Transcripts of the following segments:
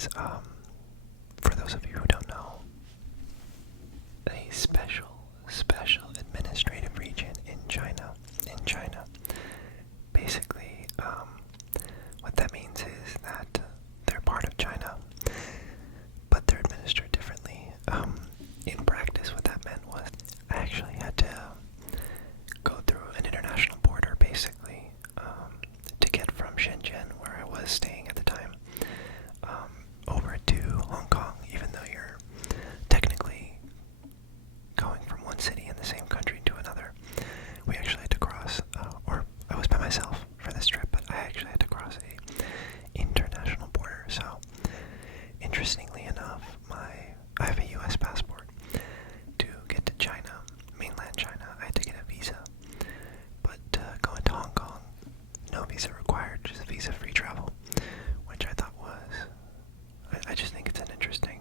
is, for those of you who don't know, a special administrative region in China. Basically, what that means is that they're part of China, but they're administered differently. In practice, what that meant was I actually had to go through an international border, basically, to get from Shenzhen, where I was staying at the time, over to Hong Kong, even though you're technically going from one city in the same country to another. We actually had to cross, or I was by myself for this trip, but I actually had to cross a international border. So, interestingly enough, I have a U.S. passport. To get to China, mainland China, I had to get a visa. But going to Hong Kong, no visa required, just visa-free travel, which I thought was, I just think it's an interesting,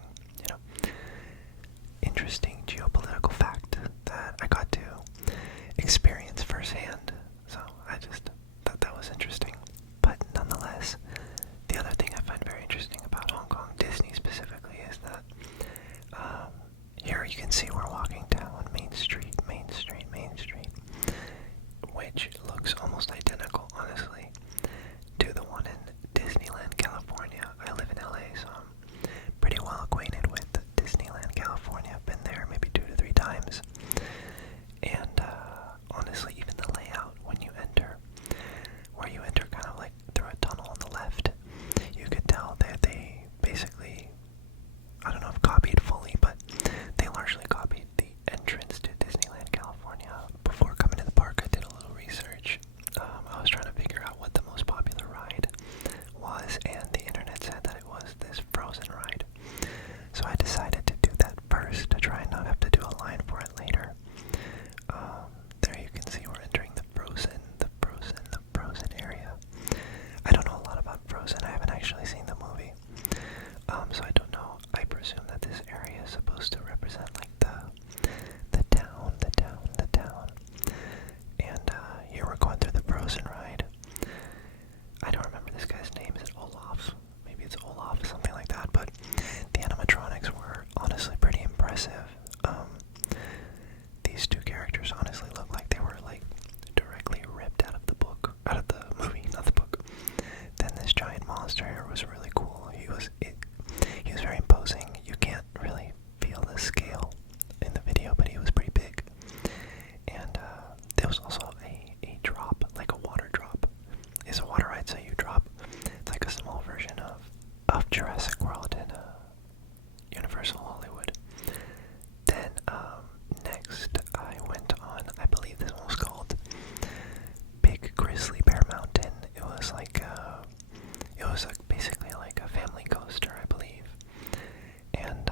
interesting geopolitical fact that I got to experience firsthand. So I just thought that was interesting. But nonetheless, the other thing I find very interesting about Hong Kong, Disney specifically, is that here you can see we're walking down Main Street, which looks almost identical, honestly, to the one in Disneyland, California. I live in LA, so I'm pretty well acquainted with Disneyland, California. I've been there maybe 2 to 3 times. And honestly, even the layout when you enter, where you enter kind of like through a tunnel on the left, you could tell that they basically, I don't know if copied fully, but they largely copied the entrance to Disneyland, California. Before coming to the park, I did a little research. I was trying to figure out what the most popular ride was, and the internet said that it was this Frozen ride. So I decided to do that first to try and not have to do a line for it later. There you can see we're entering the Frozen area. I don't know a lot about Frozen. I haven't actually seen the movie. So I don't know. I presume that this area is supposed to represent like the town. And here we're going through the Frozen ride. I don't remember this guy's name. Is it Olaf? Maybe it's Olaf, something like that. But the animatronics were honestly pretty impressive. These two characters honestly look like they were like directly ripped out of the movie, not the book. Then this giant monster here was really cool. He was very imposing. You can't really feel the scale in the video, but he was pretty big. And there was also a drop, like a water drop. It's a water ride, so you drop. It's like a small version of Jurassic World in Universal Hollywood. Then next I went on, I believe this one was called Big Grizzly Bear Mountain. It was like basically like a family coaster, I believe. And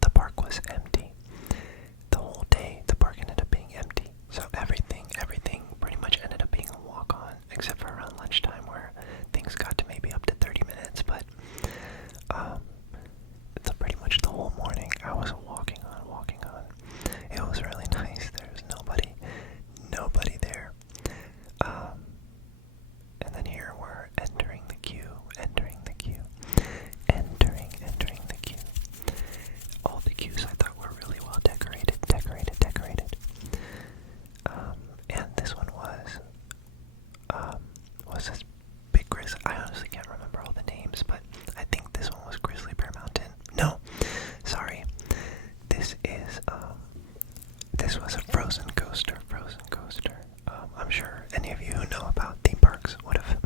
the park was empty. The whole day, the park ended up being empty. So everything pretty much ended up being a walk-on, except for around lunchtime where things got to maybe up to 30 minutes. But pretty much the whole morning I was walking on. It was really nice. There was nobody there. And then here we're entering the queue. All the queues I thought were really well decorated. And this one was this Big Grizzly. I honestly can't remember all the names, but I think this one was Grizzly Bear Mountain. No, sorry. This was a Frozen coaster. I'm sure any of you who know about theme parks would have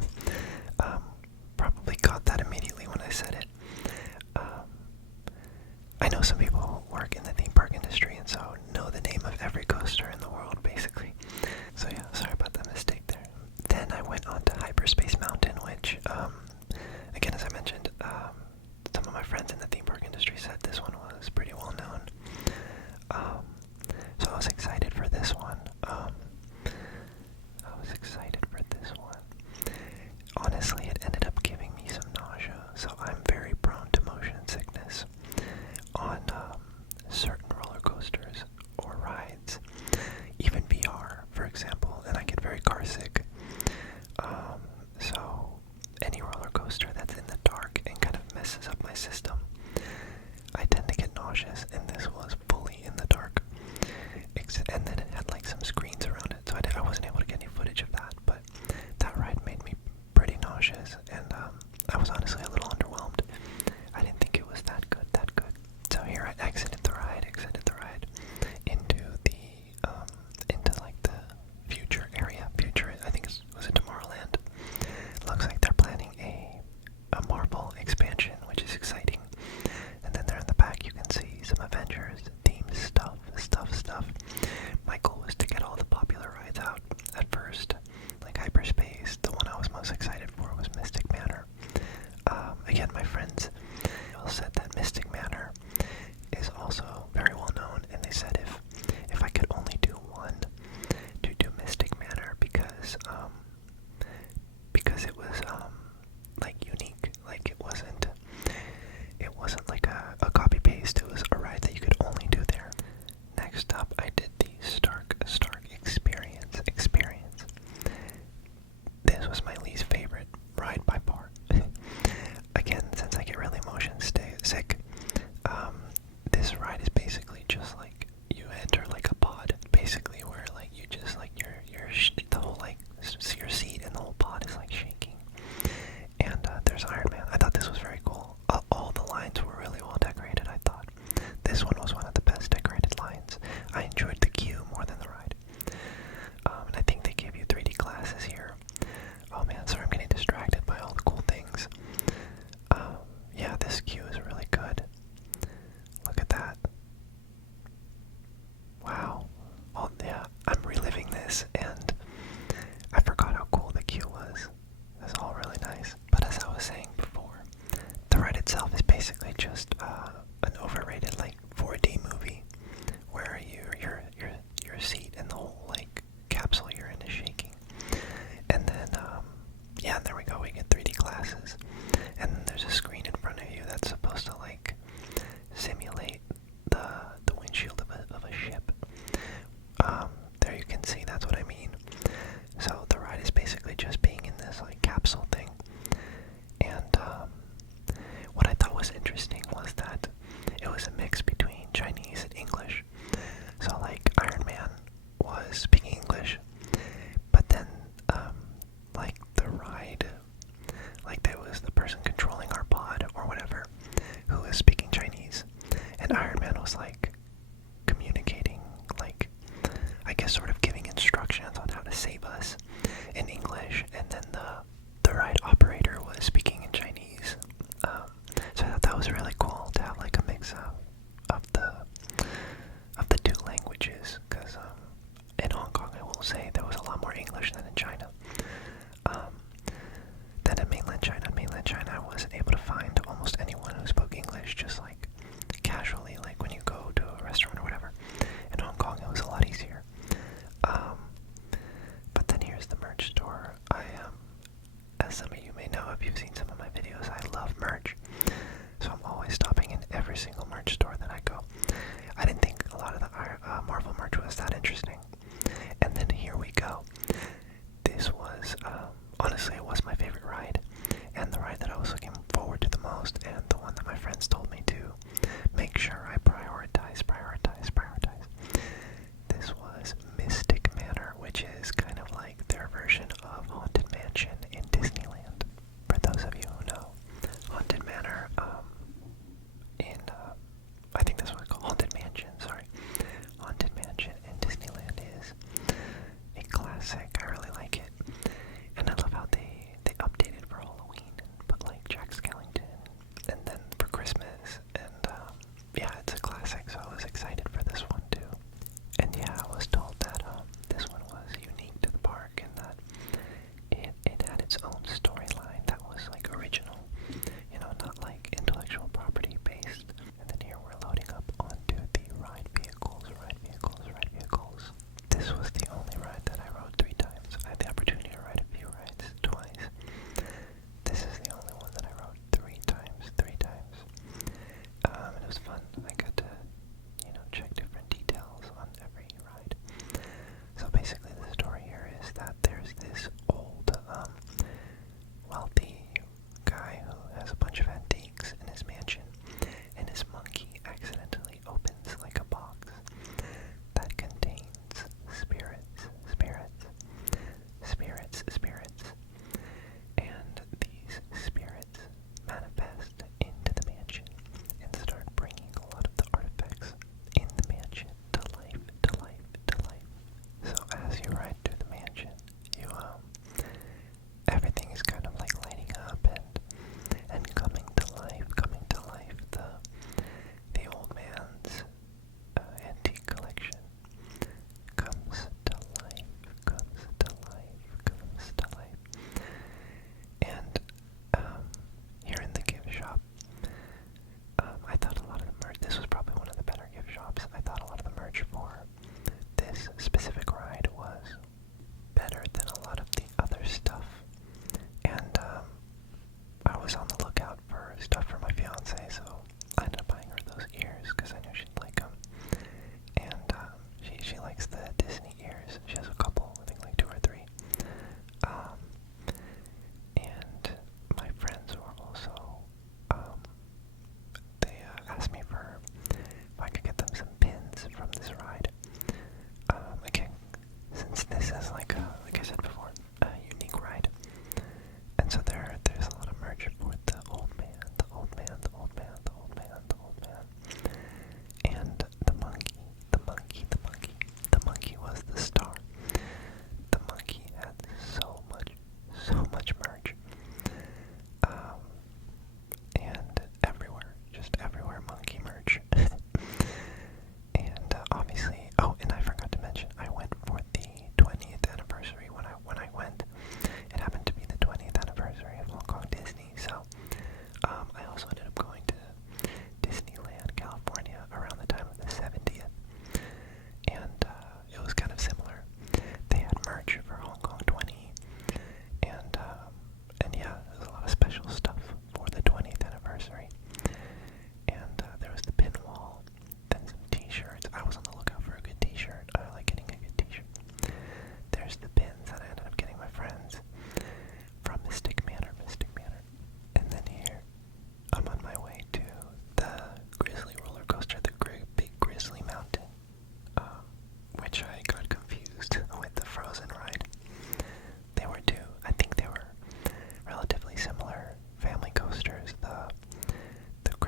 probably caught that immediately when I said it. I know some people who work in the theme park industry and so know the name of every coaster in the world, basically. So yeah, sorry about that mistake there. Then I went on to Hyperspace Mountain, which, again, as I mentioned, some of my friends in the theme park industry said this one was pretty well known. So I was excited for this one. Honestly, it ended up giving me some nausea, so I'm very prone to motion sickness on certain roller coasters. messes up my system. I tend to get nauseous, and this was fully in the dark. And then it had like some screens around it, so I wasn't able to get any footage of that. But that ride made me pretty nauseous, and I was honestly a little underwhelmed. I didn't think it was that good, So here I exited the ride into like the future area. I think was it Tomorrowland? Looks like they're planning a Marvel expansion, which is exciting. And then there in the back you can see some Avengers,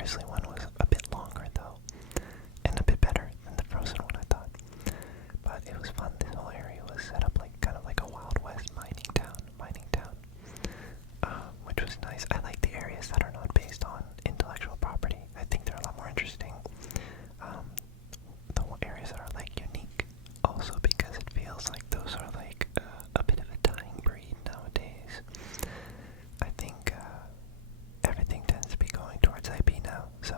Grizzly one was a bit longer though, and a bit better than the Frozen one, I thought. But it was fun. This whole area was set up like kind of like a Wild West mining town, which was nice. I like the areas that are not based on intellectual property. I think they're a lot more interesting. The areas that are like unique, also because it feels like those are like a bit of a dying breed nowadays. I think everything tends to be going towards IP now, so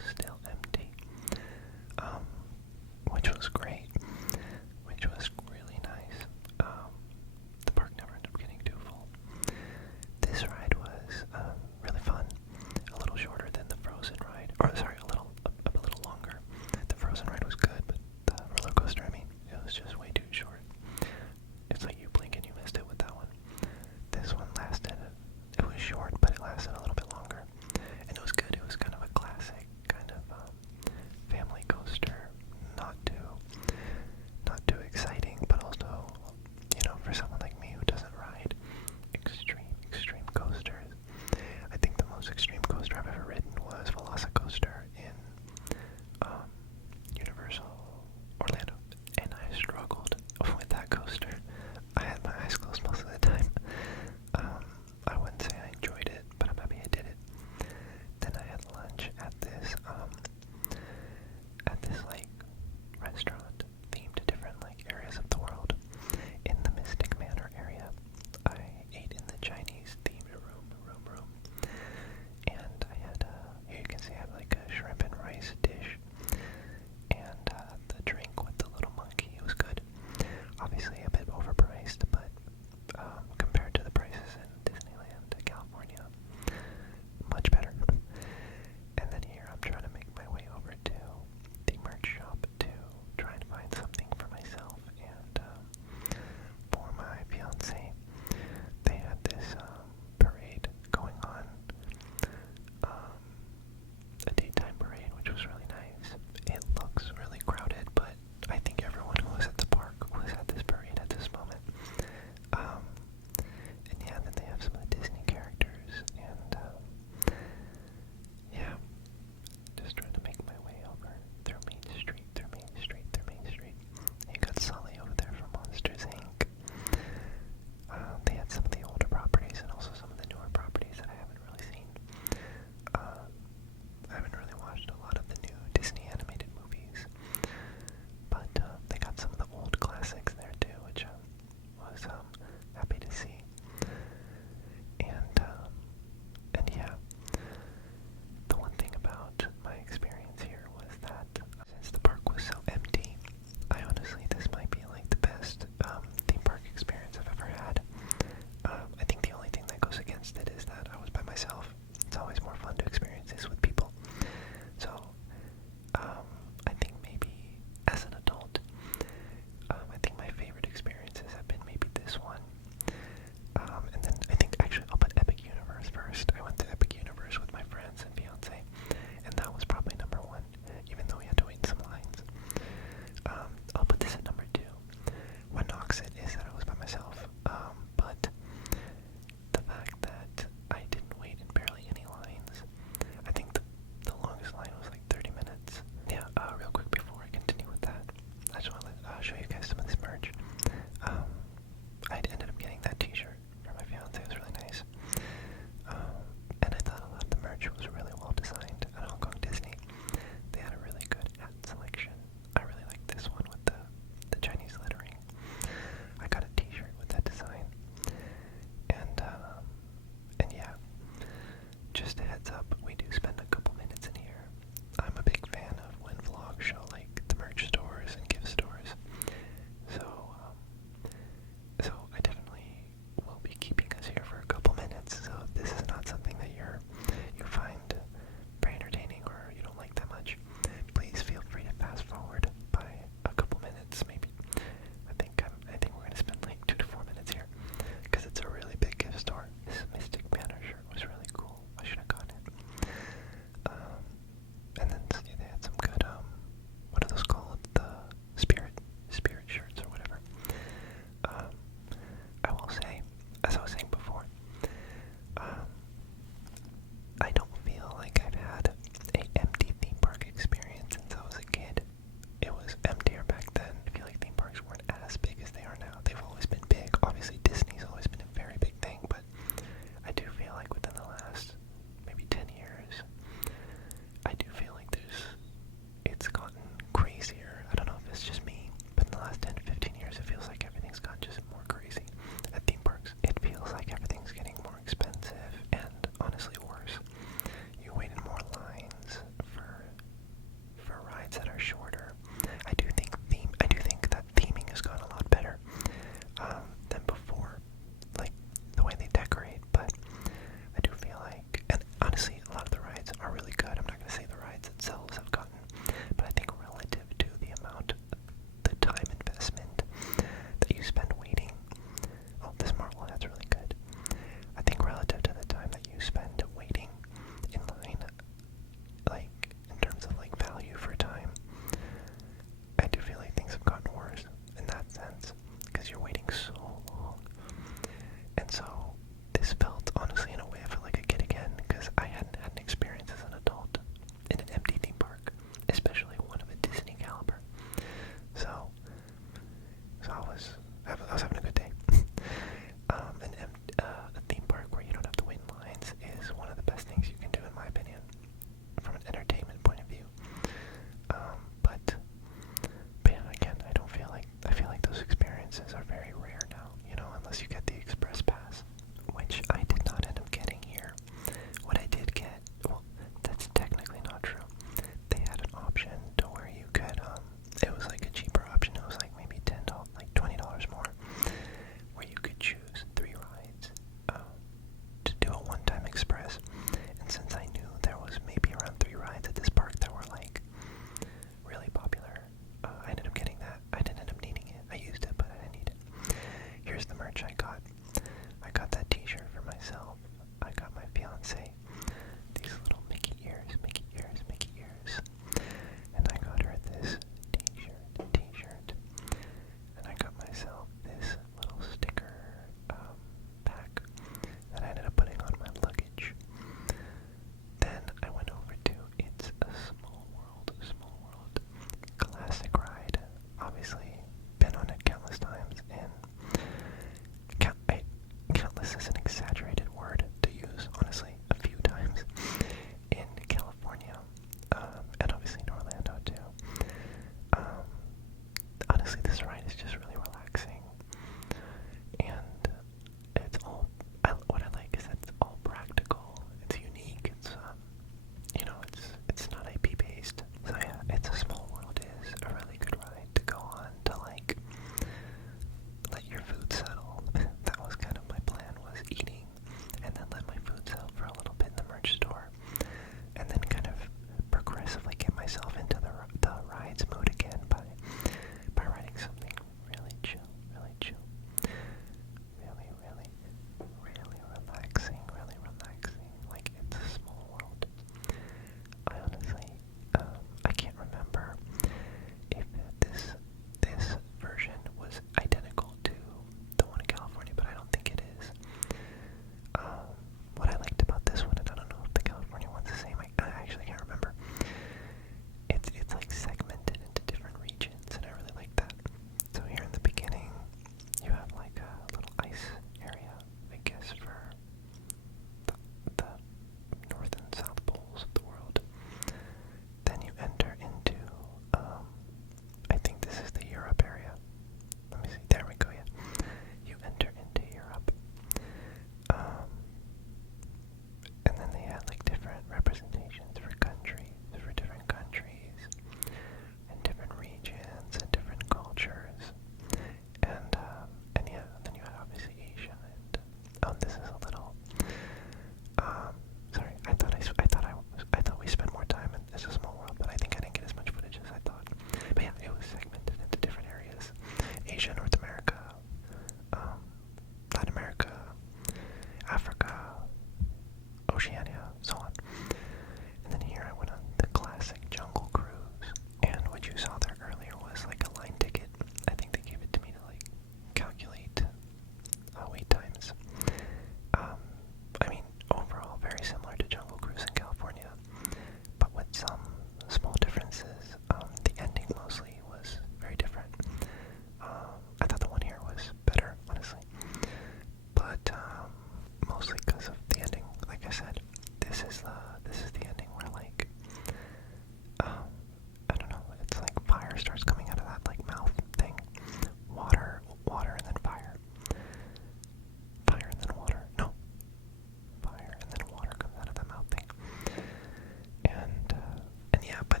yeah, but